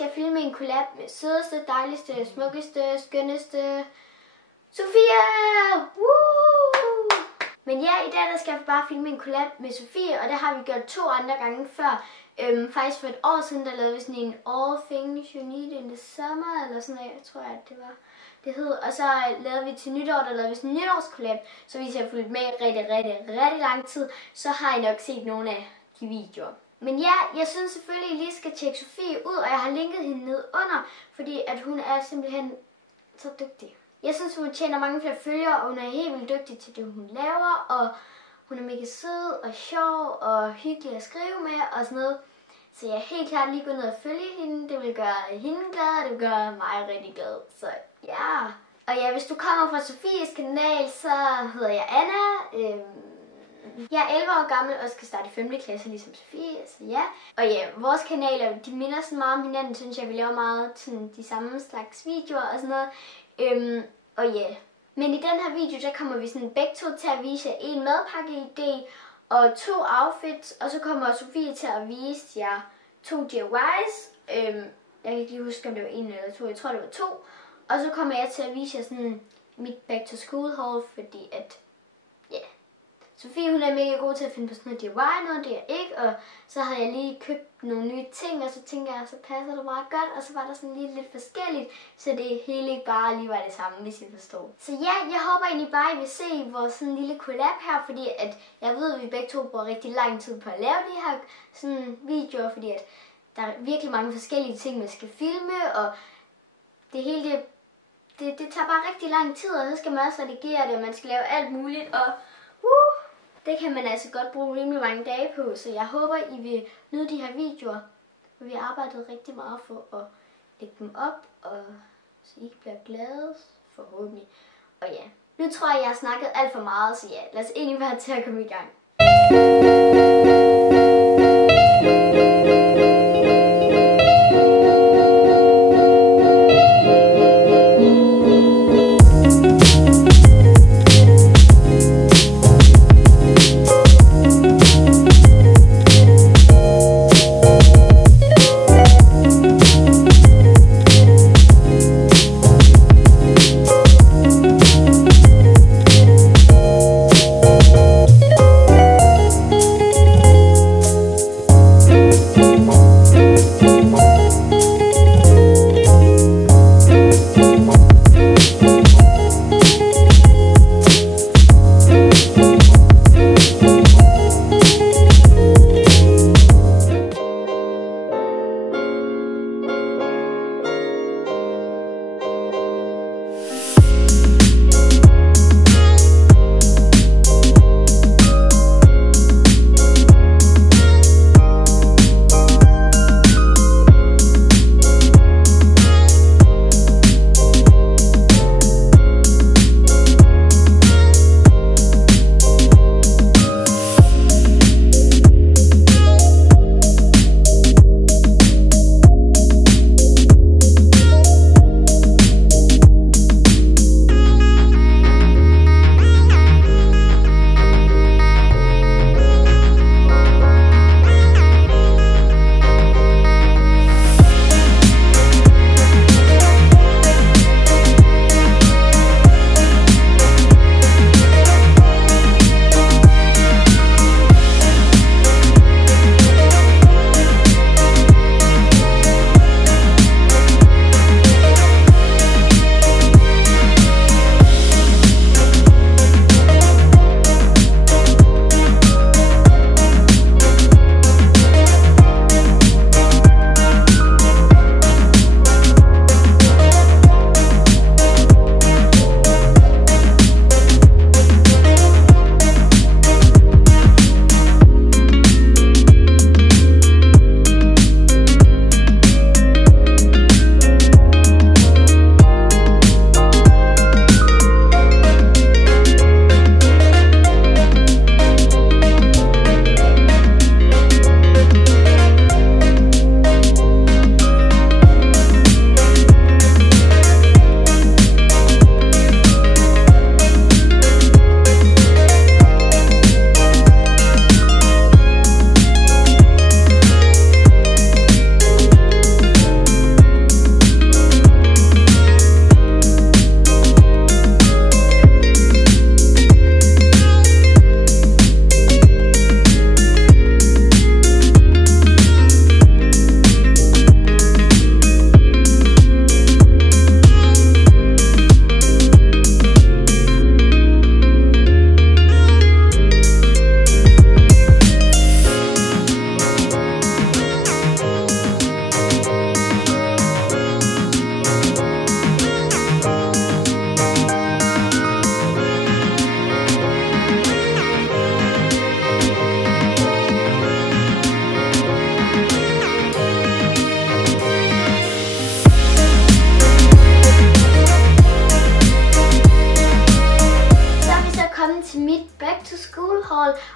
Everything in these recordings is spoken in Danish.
skal jeg filme en collab med sødeste, dejligste, smukkeste, skønneste Sofie! Woo! Men ja, i dag der skal jeg bare filme en collab med Sofie, og det har vi gjort 2 andre gange før. Faktisk for et år siden, der lavede vi sådan en All Things You Need in the Summer, eller sådan noget, jeg tror at det var det hed. Og så lavede vi til nytår, der lavede vi sådan en nytårskollab, så hvis jeg har fulgt med rigtig lang tid, så har I nok set nogle af de videoer. Men ja, jeg synes selvfølgelig, I lige skal tjekke Sofie ud, og jeg har linket hende ned under, fordi at hun er simpelthen så dygtig. Jeg synes, hun tjener mange flere følgere, og hun er helt vildt dygtig til det, hun laver, og hun er mega sød og sjov og hyggelig at skrive med og sådan noget. Så jeg er helt klart lige gået ned og følge hende. Det vil gøre hende glad, og det vil gøre mig rigtig glad. Så ja. Og ja, hvis du kommer fra Sofies kanal, så hedder jeg Anna. Jeg er 11 år gammel og skal starte i 5. klasse ligesom Sofie, så ja. Og ja, vores kanaler, de minder sådan meget om hinanden, synes jeg, vi laver meget sådan de samme slags videoer og sådan noget. Og ja. Men i den her video, der kommer vi sådan begge to til at vise jer en madpakke-idé og 2 outfits, og så kommer Sofie til at vise jer 2 DIYs. Jeg kan ikke lige huske, om det var 1 eller 2, jeg tror det var 2. Og så kommer jeg til at vise jer sådan mit back to school haul, fordi at, ja. Yeah. Sofie, hun er mega god til at finde på sådan noget DIY, noget det er ikke, og så havde jeg lige købt nogle nye ting, og så tænkte jeg, så passer det meget godt, og så var der sådan lige lidt forskelligt, så det hele ikke bare lige var det samme, hvis I forstår. Så ja, jeg håber egentlig bare, I vil se vores sådan lille collab her, fordi at jeg ved, at vi begge to bruger rigtig lang tid på at lave de her sådan videoer, fordi at der er virkelig mange forskellige ting, man skal filme, og det hele, det tager bare rigtig lang tid, og så skal man også redigere det, og man skal lave alt muligt, og det kan man altså godt bruge rimelig mange dage på, så jeg håber, I vil nyde de her videoer. Og vi har arbejdet rigtig meget for at lægge dem op, og så I bliver glade, forhåbentlig. Og ja, nu tror jeg har snakket alt for meget, så ja, lad os egentlig bare til at komme i gang.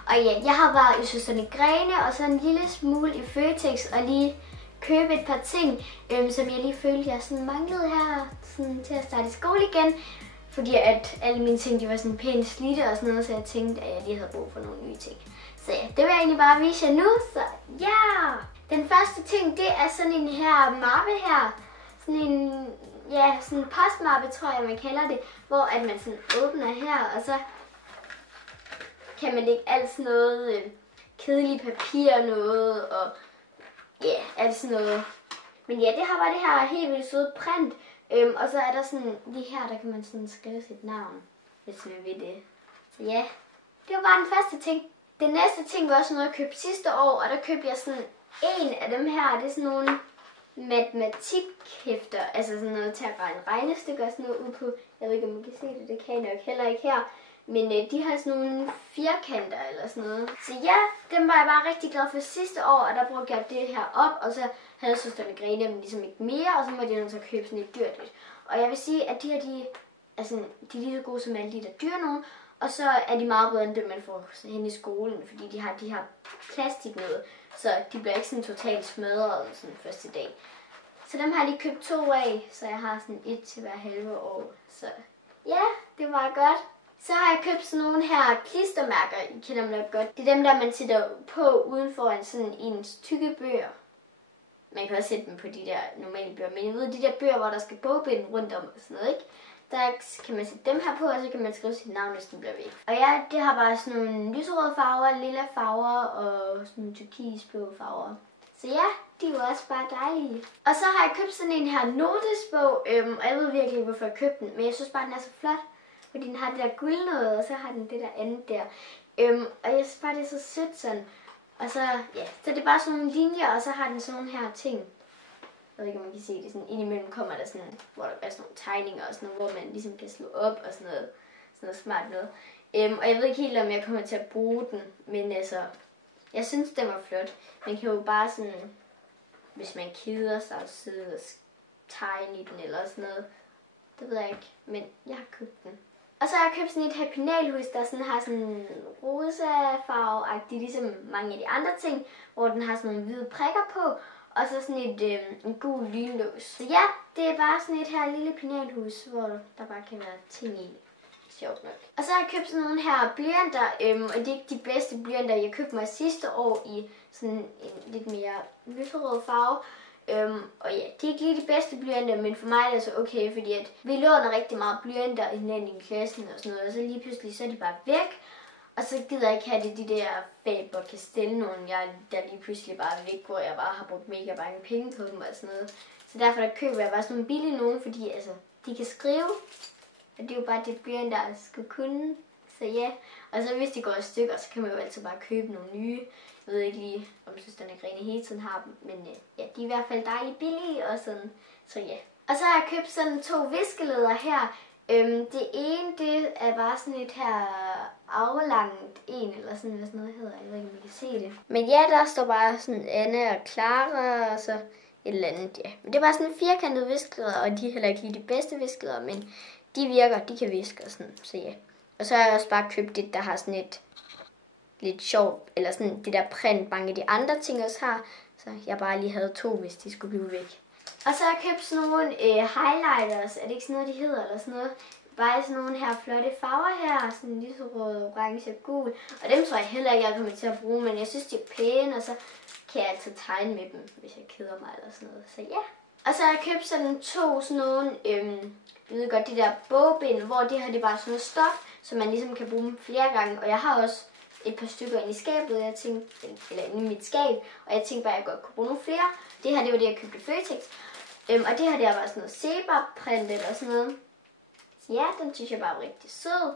Og ja, jeg har været i Søstrene Grene og så en lille smule i Føtex og lige købe et par ting, som jeg lige følte, jeg sådan manglede her sådan til at starte i skole igen. Fordi at alle mine ting, de var sådan pænt slidte og sådan noget, så jeg tænkte, at jeg lige havde brug for nogle nye ting. Så ja, det vil jeg egentlig bare vise jer nu, så ja! Den første ting, det er sådan en her mappe her. Sådan en, ja, sådan en postmappe, tror jeg, man kalder det. Hvor at man sådan åbner her, og så kan man lægge alt sådan noget kedeligt papir noget, og ja, alt sådan noget. Men ja, det har bare det her helt vildt søde print. Og så er der sådan, lige her, der kan man sådan skrive sit navn, hvis man vil det. Så ja, det var bare den første ting. Den næste ting var også noget, jeg købte sidste år, og der købte jeg sådan en af dem her. Det er sådan nogle matematikhæfter, altså sådan noget til at regne regnestykker og sådan noget ud på. Jeg ved ikke, om man kan se det, det kan jeg nok heller ikke her. Men de har sådan nogle firkanter eller sådan noget. Så ja, dem var jeg bare rigtig glad for sidste år, og der brugte jeg det her op, og så havde Søstrene Grene dem ligesom ikke mere, og så måtte jeg nødt til at købe sådan et dyrt lidt. Og jeg vil sige, at de her, de er lige så gode som alle de der dyre nogen, og så er de meget bedre end dem, man får hen i skolen, fordi de har de her plastik noget, så de bliver ikke sådan totalt smadret sådan første dag. Så dem har jeg lige købt 2 af, så jeg har sådan et til hver halve år. Så ja, det var godt. Så har jeg købt sådan nogle her klistermærker, I kender dem nok godt. Det er dem der, man sætter på uden for sådan ens tykke bøger. Man kan også sætte dem på de der normale bøger, men jeg ved, de der bøger, hvor der skal bogbind rundt om og sådan noget, ikke? Der kan man sætte dem her på, og så kan man skrive sit navn, hvis den bliver væk. Og ja, det har bare sådan nogle lyserøde farver, lilla farver og sådan turkisblå farver. Så ja, de er jo også bare dejlige. Og så har jeg købt sådan en her notesbog, og jeg ved virkelig ikke, hvorfor jeg købte den, men jeg synes bare, den er så flot. Fordi den har det der guld noget, og så har den det der andet der. Og jeg synes bare, det er så sødt sådan. Og så, ja, så det er bare sådan nogle linjer, og så har den sådan nogle her ting. Jeg ved ikke, om man kan se det. Sådan indimellem kommer der sådan, hvor der er sådan nogle tegninger og sådan noget, hvor man ligesom kan slå op og sådan noget smart noget. Og jeg ved ikke helt, om jeg kommer til at bruge den, men altså, jeg synes, den var flot. Man kan jo bare sådan, hvis man keder sig, sidde og tegne i den eller sådan noget. Det ved jeg ikke, men jeg har købt den. Og så har jeg købt sådan et Happy Nail-hus, der sådan har sådan en rosa farve-agtigt, ligesom mange af de andre ting, hvor den har sådan nogle hvide prikker på, og så sådan en gul lynlås. Så ja, det er bare sådan et her lille penalhus, hvor der bare kan være ting i. Sjovt nok. Og så har jeg købt sådan nogle her blyanter, og det er ikke de bedste blyanter. Jeg købte mig sidste år i sådan en lidt mere lyserød farve. Og ja, det er ikke lige de bedste blyanter, men for mig er det så okay, fordi at vi låner rigtig meget blyanter i hinanden i klassen og sådan noget, og så lige pludselig så er de bare væk. Og så gider jeg ikke have det, de der fag, hvor kan stille nogen, der lige pludselig bare er væk, hvor jeg bare har brugt mega mange penge på dem og sådan noget. Så derfor der køber jeg bare sådan nogle billige nogen, fordi altså, de kan skrive, og det er jo bare det blyanter, der skal kunne. Så ja, og så hvis de går i stykker, så kan man jo altid bare købe nogle nye. Jeg ved ikke lige, om Søstrene Grene hele tiden har dem, men ja, de er i hvert fald dejligt billige og sådan, så ja. Og så har jeg købt sådan 2 viskeleder her. Det ene, det er bare sådan et her aflangt en, eller sådan, hvad sådan noget hedder. Jeg ved ikke, om I kan se det. Men ja, der står bare sådan Anne og Clara, og så et eller andet, ja. Men det er bare sådan firkantede viskeleder, og de er heller ikke lige de bedste viskeleder, men de virker, de kan viske og sådan, så ja. Og så har jeg også bare købt det, der har sådan et lidt sjovt, eller sådan det der print, mange af de andre ting også har, så jeg bare lige havde 2, hvis de skulle blive væk. Og så har jeg købt sådan nogle highlighters, er det ikke sådan noget, de hedder, eller sådan noget. Bare sådan nogle her flotte farver her, sådan lyserød, orange og gul. Og dem tror jeg heller ikke, jeg kommer til at bruge, men jeg synes, de er pæne, og så kan jeg altid tegne med dem, hvis jeg keder mig eller sådan noget. Så ja. Og så har jeg købt sådan 2 sådan nogle, jeg ved godt, de der bogbind, hvor det her det er bare sådan noget stof, så man ligesom kan bruge dem flere gange. Og jeg har også et par stykker inde i skabet, jeg tænkte, eller inde i mit skab, og jeg tænkte bare, at jeg godt kunne bruge nogle flere. Det her, det var det, jeg købte i Føtex. Og det her, det er bare sådan noget zebra-print eller sådan noget. Så ja, den synes jeg bare var rigtig sød.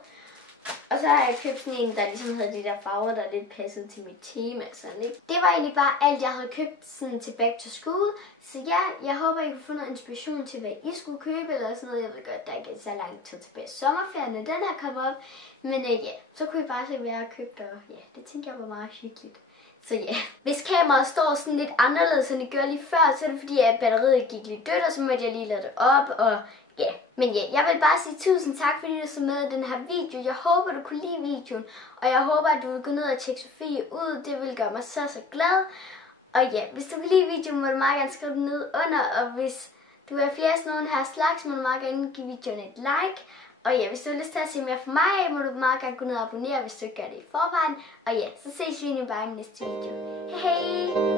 Og så har jeg købt sådan en, der ligesom havde de der farver, der lidt passede til mit tema. Sådan, ikke? Det var egentlig bare alt, jeg havde købt sådan til back to school. Så ja, jeg håber, I kunne få noget inspiration til, hvad I skulle købe eller sådan noget. Jeg ved godt, der ikke er så lang tid tilbage sommerferien, når den her kommer op. Men ja, så kunne I bare se, hvad jeg har købt. Og ja, det tænkte jeg var meget hyggeligt. Så ja, hvis kameraet står sådan lidt anderledes, end det gjorde lige før, så er det fordi, at batteriet gik lidt dødt, og så måtte jeg lige lade det op, og ja. Men ja, jeg vil bare sige tusind tak, fordi du så med i den her video. Jeg håber, du kunne lide videoen, og jeg håber, at du vil gå ned og tjekke Sofie ud. Det vil gøre mig så glad. Og ja, hvis du kan lide videoen, må du meget gerne skrive den ned under, og hvis du vil have flere sådan nogle her slags, må du meget gerne give videoen et like. Og ja, hvis du har lyst til at se mere fra mig, må du meget gerne gå ned og abonnere, hvis du ikke gør det i forvejen. Og ja, så ses vi bare i næste video. Hej hej!